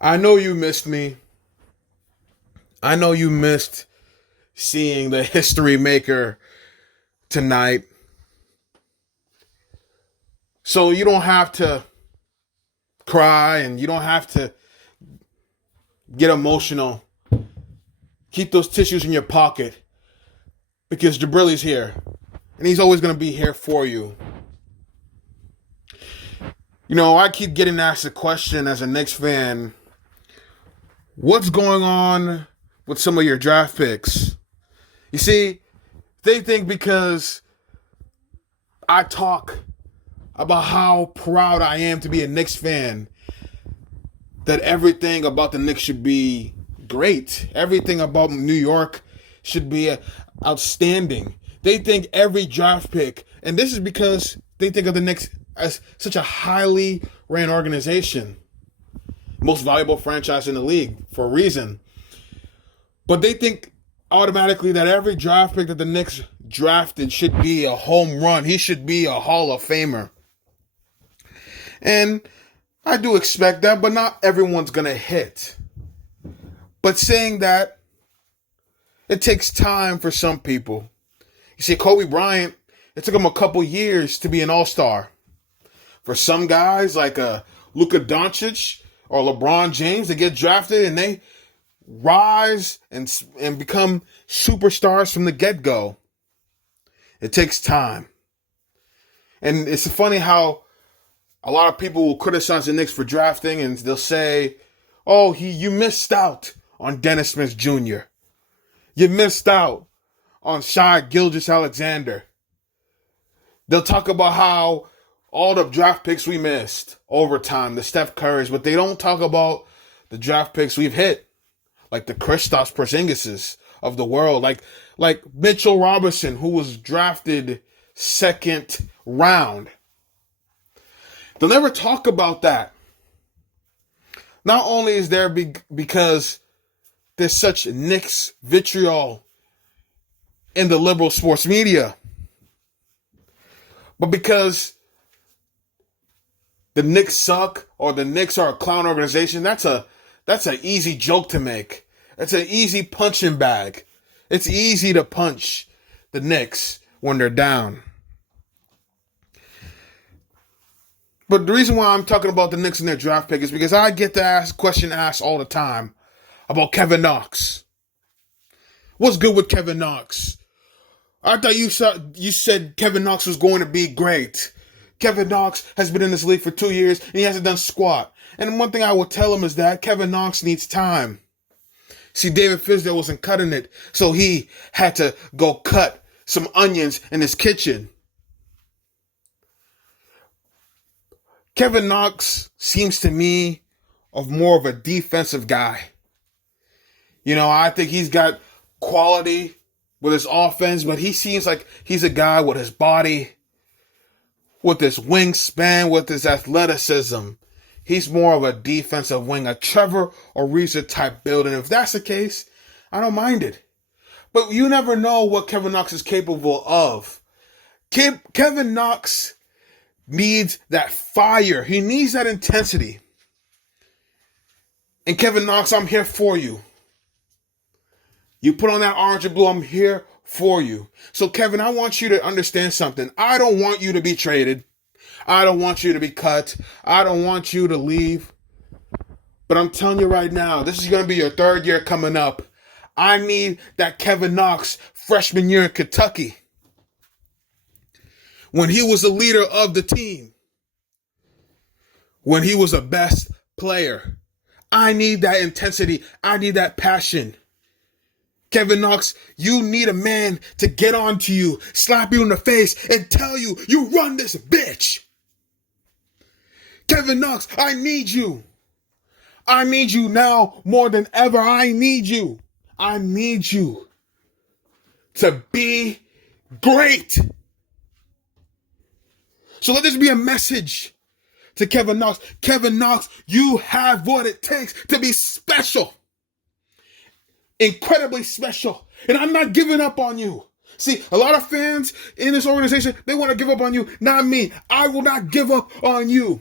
I know you missed me. I know you missed seeing the history maker tonight. So you don't have to cry and you don't have to get emotional. Keep those tissues in your pocket because Jabrilly's here and he's always going to be here for you. You know, I keep getting asked the question as a Knicks fan, what's going on with some of your draft picks? You see, they think because I talk about how proud I am to be a Knicks fan that everything about the Knicks should be great. Everything about New York should be outstanding. They think every draft pick, and this is because they think of the Knicks as such a highly ran organization, most valuable franchise in the league for a reason. But they think automatically that every draft pick that the Knicks drafted should be a home run. He should be a Hall of Famer. And I do expect that, but not everyone's going to hit. But saying that, it takes time for some people. You see, Kobe Bryant, it took him a couple years to be an all-star. For some guys like Luka Doncic or LeBron James, they get drafted and they rise and become superstars from the get-go. It takes time. And it's funny how a lot of people will criticize the Knicks for drafting and they'll say, oh, you missed out on Dennis Smith Jr. You missed out on Shai Gilgeous-Alexander. They'll talk about how all the draft picks we missed over time, the Steph Currys, but they don't talk about the draft picks we've hit, like the Kristaps Porzingises of the world, like Mitchell Robinson, who was drafted second round. They'll never talk about that. Not only is there because there's such Knicks vitriol in the liberal sports media, but because the Knicks suck or the Knicks are a clown organization, that's an easy joke to make. It's an easy punching bag. It's easy to punch the Knicks when they're down. But the reason why I'm talking about the Knicks and their draft pick is because I get the question asked all the time about Kevin Knox. What's good with Kevin Knox? I thought you said Kevin Knox was going to be great. Kevin Knox has been in this league for 2 years and he hasn't done squat. And one thing I will tell him is that Kevin Knox needs time. See, David Fizdale wasn't cutting it, so he had to go cut some onions in his kitchen. Kevin Knox seems to me of more of a defensive guy. You know, I think he's got quality with his offense, but he seems like he's a guy with his body, with his wingspan, with his athleticism. He's more of a defensive wing, a Trevor Ariza type build. And if that's the case, I don't mind it. But you never know what Kevin Knox is capable of. Kevin Knox needs that fire. He needs that intensity. And Kevin Knox, I'm here for you. You put on that orange and blue, I'm here for you. So Kevin, I want you to understand something. I don't want you to be traded. I don't want you to be cut. I don't want you to leave. But I'm telling you right now, this is going to be your third year coming up. I need that Kevin Knox freshman year in Kentucky, when he was the leader of the team, when he was the best player. I need that intensity. I need that passion. Kevin Knox, you need a man to get onto you, slap you in the face, and tell you, you run this bitch. Kevin Knox, I need you. I need you now more than ever. I need you. I need you to be great. So let this be a message to Kevin Knox. Kevin Knox, you have what it takes to be special. Incredibly special. And I'm not giving up on you. See, a lot of fans in this organization, they want to give up on you. Not me. I will not give up on you.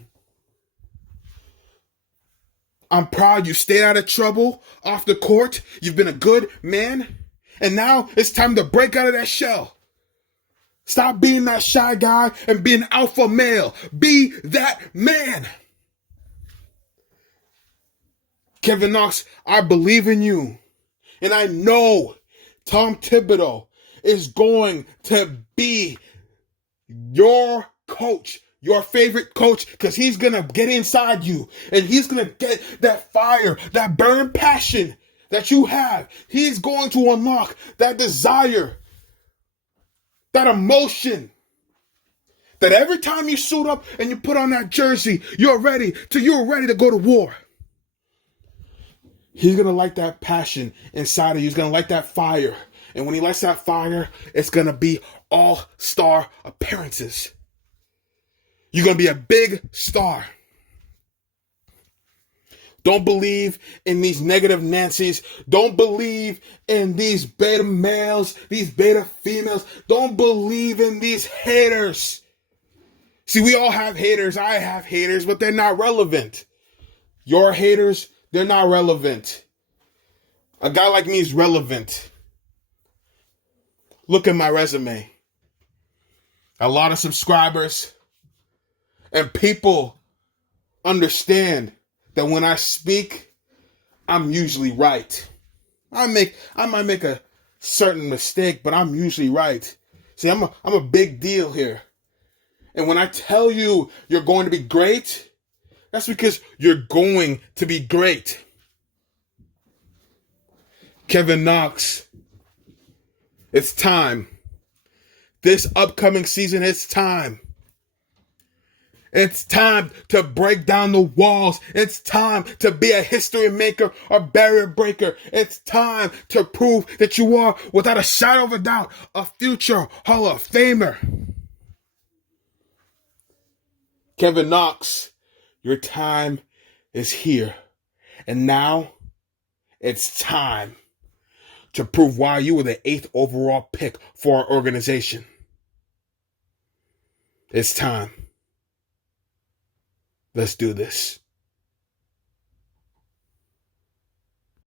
I'm proud you stayed out of trouble off the court. You've been a good man. And now it's time to break out of that shell. Stop being that shy guy and be an alpha male. Be that man. Kevin Knox, I believe in you. And I know Tom Thibodeau is going to be your coach, your favorite coach, because he's going to get inside you and he's going to get that fire, that burning passion that you have. He's going to unlock that desire, that emotion, that every time you suit up and you put on that jersey, you're ready to go to war. He's going to light that passion inside of you. He's going to light that fire. And when he lights that fire, it's going to be all-star appearances. You're going to be a big star. Don't believe in these negative Nancys. Don't believe in these beta males, these beta females. Don't believe in these haters. See, we all have haters. I have haters, but they're not relevant. Your haters, they're not relevant. A guy like me is relevant. Look at my resume. A lot of subscribers. And people understand that when I speak, I'm usually right. I might make a certain mistake, but I'm usually right. See, I'm a big deal here. And when I tell you you're going to be great, that's because you're going to be great. Kevin Knox, it's time. This upcoming season, it's time. It's time to break down the walls. It's time to be a history maker, a barrier breaker. It's time to prove that you are, without a shadow of a doubt, a future Hall of Famer. Kevin Knox, your time is here. And now it's time to prove why you were the 8th overall pick for our organization. It's time. Let's do this.